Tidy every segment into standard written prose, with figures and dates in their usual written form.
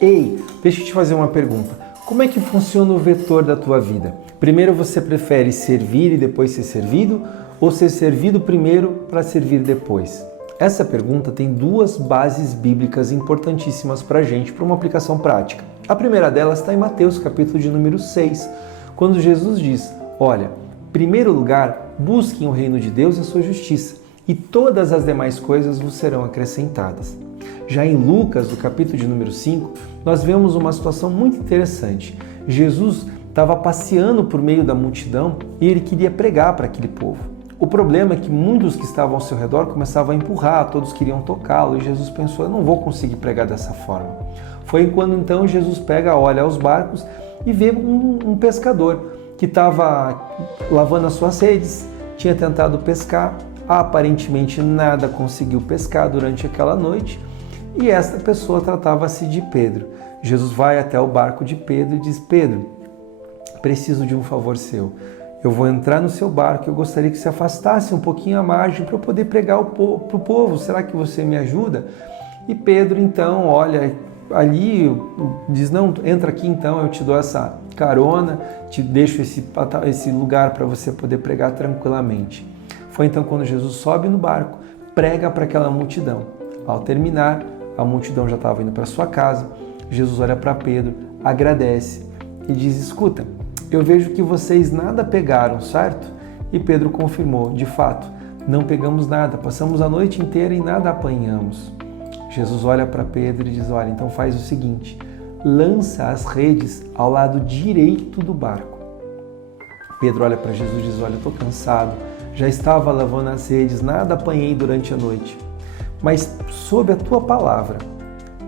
Ei, deixa eu te fazer uma pergunta. Como é que funciona o vetor da tua vida? Primeiro você prefere servir e depois ser servido? Ou ser servido primeiro para servir depois? Essa pergunta tem duas bases bíblicas importantíssimas para a gente, para uma aplicação prática. A primeira delas está em Mateus, capítulo de número 6, quando Jesus diz, olha, em primeiro lugar, busquem o reino de Deus e a sua justiça, e todas as demais coisas vos serão acrescentadas. Já em Lucas, no capítulo de número 5, nós vemos uma situação muito interessante. Jesus estava passeando por meio da multidão e ele queria pregar para aquele povo. O problema é que muitos que estavam ao seu redor começavam a empurrar, todos queriam tocá-lo, e Jesus pensou, eu não vou conseguir pregar dessa forma. Foi quando então Jesus olha aos barcos e vê um pescador que estava lavando as suas redes, tinha tentado pescar, aparentemente nada conseguiu pescar durante aquela noite, e esta pessoa tratava-se de Pedro. Jesus vai até o barco de Pedro e diz, Pedro, preciso de um favor seu. Eu vou entrar no seu barco, eu gostaria que se afastasse um pouquinho à margem para eu poder pregar para o povo. Será que você me ajuda? E Pedro então olha ali, diz, não, entra aqui então, eu te dou essa carona, te deixo esse lugar para você poder pregar tranquilamente. Foi então quando Jesus sobe no barco, prega para aquela multidão. Ao terminar, a multidão já estava indo para sua casa, Jesus olha para Pedro, agradece e diz, escuta, eu vejo que vocês nada pegaram, certo? E Pedro confirmou, de fato, não pegamos nada, passamos a noite inteira e nada apanhamos. Jesus olha para Pedro e diz, olha, então faz o seguinte, lança as redes ao lado direito do barco. Pedro olha para Jesus e diz, olha, eu estou cansado, já estava lavando as redes, nada apanhei durante a noite, mas sob a tua palavra,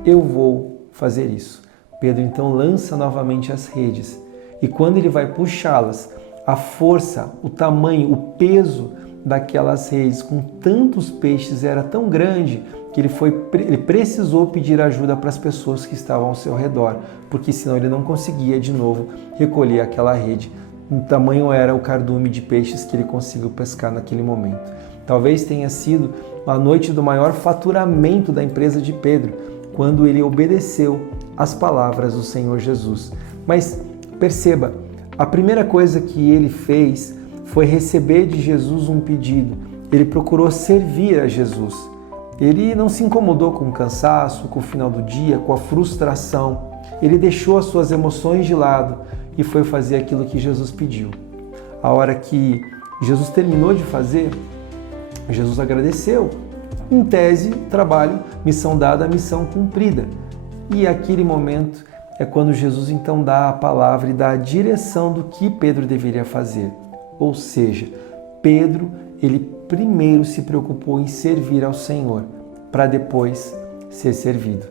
eu vou fazer isso. Pedro então lança novamente as redes, e quando ele vai puxá-las, a força, o tamanho, o peso daquelas redes com tantos peixes era tão grande que ele precisou pedir ajuda para as pessoas que estavam ao seu redor, porque senão ele não conseguia de novo recolher aquela rede. O tamanho era o cardume de peixes que ele conseguiu pescar naquele momento. Talvez tenha sido a noite do maior faturamento da empresa de Pedro, quando ele obedeceu às palavras do Senhor Jesus. Mas perceba, a primeira coisa que ele fez foi receber de Jesus um pedido. Ele procurou servir a Jesus. Ele não se incomodou com o cansaço, com o final do dia, com a frustração. Ele deixou as suas emoções de lado e foi fazer aquilo que Jesus pediu. A hora que Jesus terminou de fazer, Jesus agradeceu. Em tese, trabalho, missão dada, missão cumprida. E aquele momento é quando Jesus então dá a palavra e dá a direção do que Pedro deveria fazer. Ou seja, Pedro, ele primeiro se preocupou em servir ao Senhor, para depois ser servido.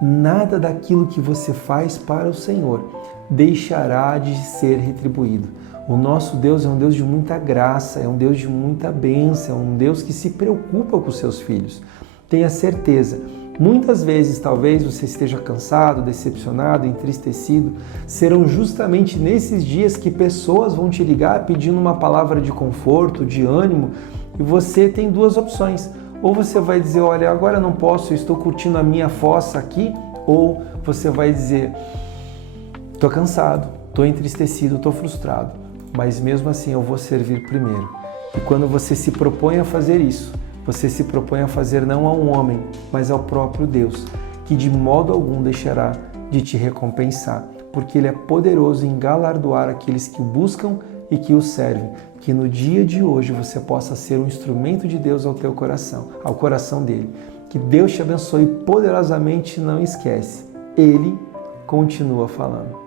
Nada daquilo que você faz para o Senhor deixará de ser retribuído. O nosso Deus é um Deus de muita graça, é um Deus de muita bênção, é um Deus que se preocupa com os seus filhos. Tenha certeza, muitas vezes talvez você esteja cansado, decepcionado, entristecido, serão justamente nesses dias que pessoas vão te ligar pedindo uma palavra de conforto, de ânimo, e você tem duas opções. Ou você vai dizer, olha, agora não posso, eu estou curtindo a minha fossa aqui, ou você vai dizer, estou cansado, estou entristecido, estou frustrado, mas mesmo assim eu vou servir primeiro. E quando você se propõe a fazer isso, você se propõe a fazer não a um homem, mas ao próprio Deus, que de modo algum deixará de te recompensar, porque Ele é poderoso em galardoar aqueles que o buscam e que o servem. Que no dia de hoje você possa ser um instrumento de Deus ao teu coração, ao coração dele. Que Deus te abençoe poderosamente, não esquece, Ele continua falando.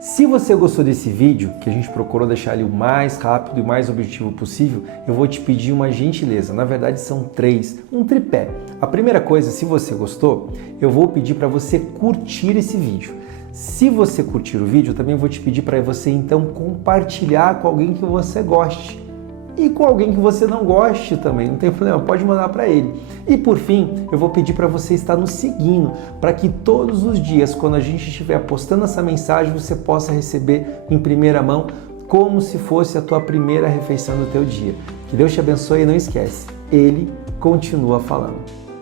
Se você gostou desse vídeo, que a gente procurou deixar ele o mais rápido e mais objetivo possível, eu vou te pedir uma gentileza. Na verdade, são 3, um tripé. A primeira coisa, se você gostou, eu vou pedir para você curtir esse vídeo. Se você curtir o vídeo, eu também vou te pedir para você então compartilhar com alguém que você goste. E com alguém que você não goste também, não tem problema, pode mandar para ele. E por fim, eu vou pedir para você estar nos seguindo, para que todos os dias, quando a gente estiver postando essa mensagem, você possa receber em primeira mão, como se fosse a tua primeira refeição do teu dia. Que Deus te abençoe e não esquece, Ele continua falando.